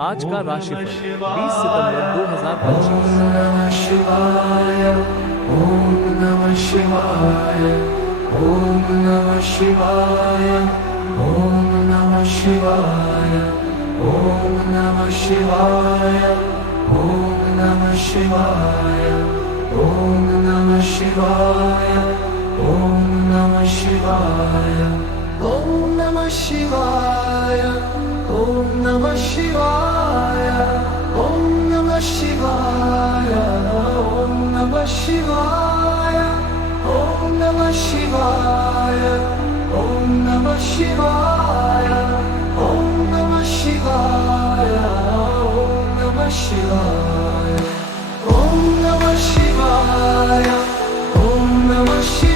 आज का ओम नमः राशिफल 20 शिवाय। सितंबर ओम 2025। नमः शिवाय। ओम नमः शिवाय। ओम नमः शिवाय। ओम नमः शिवाय। ओम नमः शिवाय। ओम नमः शिवाय। ओम नमः शिवाय। ओम नमः शिवाय। ओम नमः शिवाय। ओम नमः शिवाय। ओम नमः शिवाय। ओम नमः शिवाय। ओम नमः शिवाय। ओम नमः शिवाय। ओम नमः शिवाय। ओम नमः शिवाय। ओम नमः शिवाय। ओम नमः शिवाय।